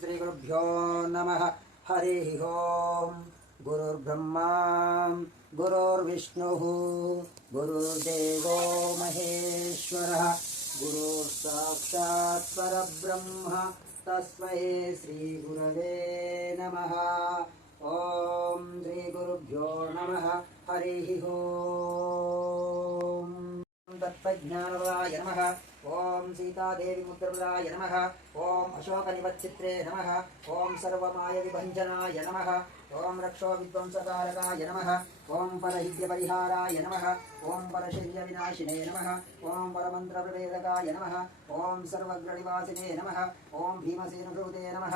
श्रीगुरुभ्यो नमः हरिः ओम् गुरुर्ब्रह्मा गुरुर्विष्णुः गुरुर्देवो महेश्वरः गुरुर्साक्षात् परब्रह्म तस्मै श्रीगुरवे नमः ॐ श्रीगुरुभ्यो नमः हरिः ओम् तत्त्वज्ञानवराय नमः ఓం సీతాదేవి ముద్రప్రదాయ నమ ఓం అశోక నివచ్చిత్రే నమ ఓం సర్వమాయ విభంజనాయ నమ ఓం రక్షో విధ్వంసకారకాయ నమ ఓం పరహిత్య పరిహారాయ నమ ఓం పరశల్య వినాశినే నమ ఓం పరమంత్ర ప్రవేదకాయ నమ ఓం సర్వగ్రనివాసినే నమ ఓం భీమసేనభూతే నమ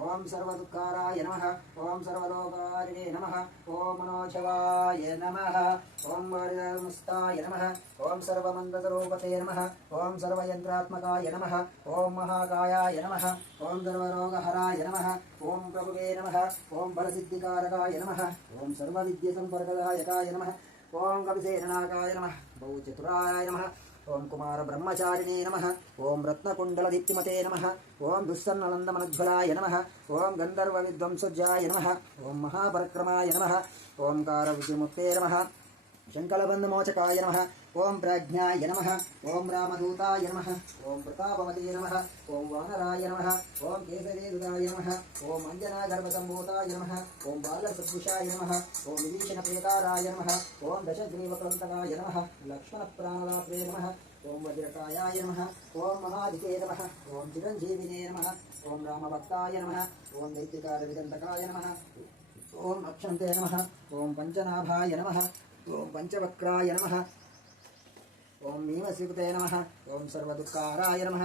ఓం సర్వదుఃఖారాయ నమ ఓం సర్వలోకారిణే నమ ఓం మనోజవాయ నమ ఓం వారిదాయ నమ ఓం సర్వమంత్రరూపతే నమ ఓం సర్వ భావయంత్రాత్మకాయ నమ ఓం మహాకాయాయ నమ ఓం గర్వరోగహరాయ నమ ఓం ప్రభువే నమ ఓం బలసిద్ధికారకాయ నమ ఓం సర్వవిద్యసంపర్కదాయకాయ నమ ఓం కవిసేనాకాయ నమ బహుచతురాయ నమ ఓం కుమార బ్రహ్మచారిణే నమ ఓం రత్నకుండల దీప్తిమతే నమ ఓం దుస్సన్ననందమనజ్వలాయ నమ ఓం గంధర్వ విద్వంసజ్జాయ నమ ఓం మహాపరక్రమాయ నమ ఓంకార విజయముక్తే నమ शङ्कलबन्धमोचकाय नमः ॐ प्राज्ञाय नमः ॐ रामदूताय नमः ॐ प्रतापवते नमः ॐ वानराय नमः ॐ केसरीदुताय नमः ॐ अञ्जनागर्भसम्भूताय नमः ॐ बालसदृशाय नमः ॐ विभीषणप्रियकाराय नमः ॐ दशग्रीवक्रन्तकाय नमः लक्ष्मणप्राणदात्रे नमः ॐ वज्रकायाय नमः ॐ महाधिके नमः ॐ चिरञ्जीविने नमः ॐ रामभक्ताय नमः ॐ दैत्यकारविदन्तकाय नमः ॐ अक्षन्ते नमः ॐ पञ्चनाभाय नमः ओं पंचवक्राय नम। ओं मीमसीकृते नम। ओं सर्वुखाराय नम।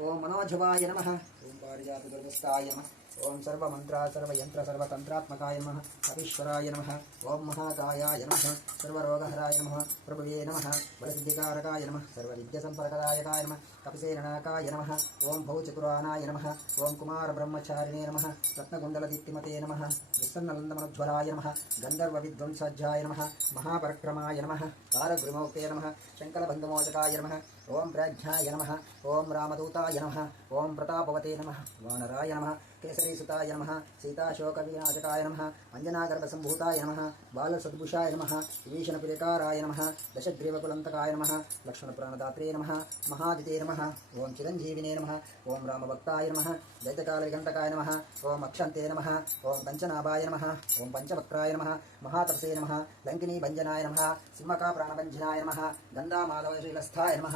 ओं मनोजवाय नम। ओं पारिजातदुर्गस्ताय नम। ఓం సర్వమంత్ర సర్వయంత్ర సర్వతంత్రాత్మకాయ నమ కవీశ్వరాయ నమ ఓం మహాకాయాయ నమ సర్వరోగహరాయ నమ ప్రభువే నమ బలసిద్ధికారకాయ నమ సర్వవిద్యసంపర్కదాయకాయ నమ కపిసేనాకాయ నమ ఓం భౌచకురాణాయ నమ ఓం కుమారబ్రహ్మచారిణే నమ రత్నగుండలదీప్తిమతే నమ విసన్నలందమనధ్వరాయ నమ గంధర్వవిధ్వంసాధ్యాయ నమ మహాపరక్రమాయ నమ కారగృమౌతే నమ శంకరబంధమోచకాయ నమ ఓం ప్రాజ్ఞాయ నమ ఓం రామదూతాయ నమ ఓం ప్రతాపవతే నమ వానరాయ నమ కేసరీసుతాయ నమ సీతాశోకవినాశకాయ నమ అంజనాగర్భసంభూతాయ నమ బాలసద్భుషాయ నమ విభీషణ ప్రియకారాయ నమ దశగ్రీవకులంతకాయ నమ లక్ష్మణపురాణదాత్రే నమ మహాదితే నమ ఓం చిరంజీవినే నమ ఓం రామభక్తాయ నమ దైతకాలవికంటకాయ నమ ఓం అక్షంతే నమ ఓం కంచనాభాయ నమ ఓం పంచవక్రాయ నమ మహాతపసే నమ లంకినీ భంజనాయ నమ సింహకా ప్రాణభంజనాయ నమ గంధామాధవశీలస్థాయ నమ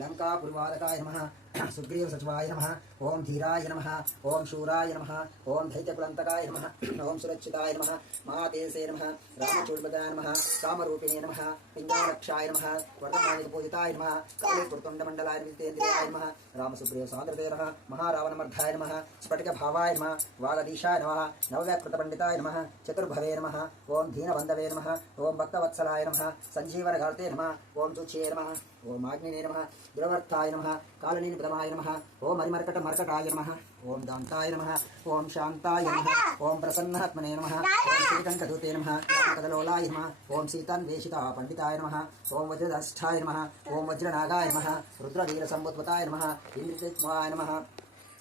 లంకాపుర్వాదకాయ నమ సుగ్రీవ సచివాయ నమ. ఓం ధీరాయ నమ. ఓం శూరాయ నమ. ఓం దైత్యకులంతకాయ నమ. ఓం సురక్షితాయ నమ. మహాదేశే నమ. రామచూడమగా నమ. కామరూపిణే నమ. పింగారక్షాయ నమ. వర్ధమానిక పూజితాయ నమ. కళీకృతుండమండలాయ విత్తేంద్రియాయ నమ. రామసుప్రియ సాంద్రదే నమ. మహారావణమర్థాయ నమ. స్ఫటిక భావాయ నమ. వాగదీశాయ నమ. నవవ్యాకృత పండితాయ నమ. చతుర్భవే నమ. ఓం ధీనబంధవే నమ. ఓం భక్తవత్సలాయ నమ. సంజీవనగార్తే నమ. ఓం చూచ్యే నమ. ఓం ఆగ్నినే నమ. దురవర్తాయ నమ. కాలనీని భైరవాయ నమ. ఓం అరిమర్కట మర్కటాయ నమ. ఓం దాంతాయ నమ. ఓం శాంతాయ నమ. ఓం ప్రసన్నాత్మనే నమ. ఓం శ్రీకంకదూతే నమ. కదలోలాయ నమ. ఓం సీతాన్వేషిత పండితాయ నమ. ఓం వజ్రదష్టాయ నమ. ఓం వజ్రనాగాయ నమ. రుద్రవీర సంబుద్వతాయ నమ. ఇంద్రిత్వాయ నమ.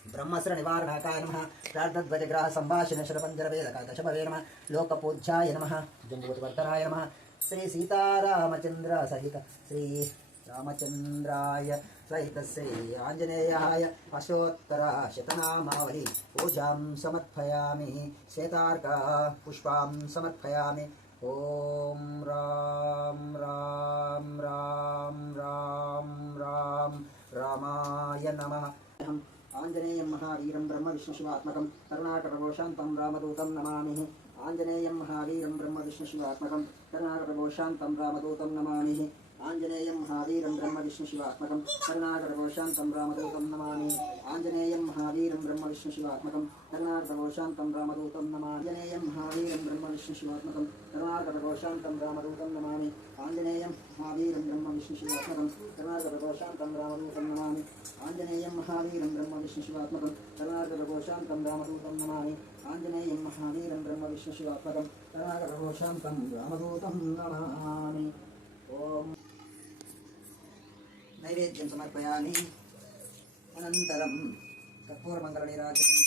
బ్రహ్మస్ర నివారణాకాయ నమ. ప్రార్థధ్వజగ్రహ సంభాషణ శరపంజరవేదక దశమవే నమ. లోకపూజ్యాయ నమ. జంబూతివర్ధనాయ నమ. శ్రీ సీతారామచంద్ర సహిత శ్రీ रामचन्द्राय सहित आञ्जनेयाय, अशोत्तरशतनामावली, पूजां समर्पयामि, श्वेतार्का पुष्पां समर्पयामि। ॐ राम राम राम राम राम, रामाय नमः। आञ्जनेयं महावीरं ब्रह्मविष्णुशिवात्मकं रामदूतं नमामि। आञ्जनेयं महावीरं ब्रह्मविष्णुशिवात्मकं करुणाकरघोषान्तं रामदूतं नमामि। ఆంజనేయం మహావీరం బ్రహ్మ విష్ణు శివాత్మకం. కరుణాగరఘోషాంతం రామదూతం నమామి. ఆంజనేయం మహావీరం బ్రహ్మ విష్ణు శివాత్మకం. కరుణాగరఘోషాంతం రామదూతం నమామి. ఆంజనేయం మహావీరం బ్రహ్మ విష్ణు శివాత్మకం. కరుణాగరఘోషాంతం రామదూతం నమామి. ఆంజనేయం మహావీరం బ్రహ్మ విష్ణు శివాత్మకం. కరుణాగరఘోషాంతం రామదూతం నమామి. ఆంజనేయం మహావీరం బ్రహ్మ విష్ణు శివాత్మకం. కరుణాగరఘోషాంతం రామదూతం నమామి. ఆంజనేయం మహావీరం బ్రహ్మ విష్ణు శివాత్మకం. కరుణాగరఘోషాంతం రామదూతం నమామి. नैवेद्यं समर्पयामि अनन्तरं कर्पूरमङ्गलनिराजनं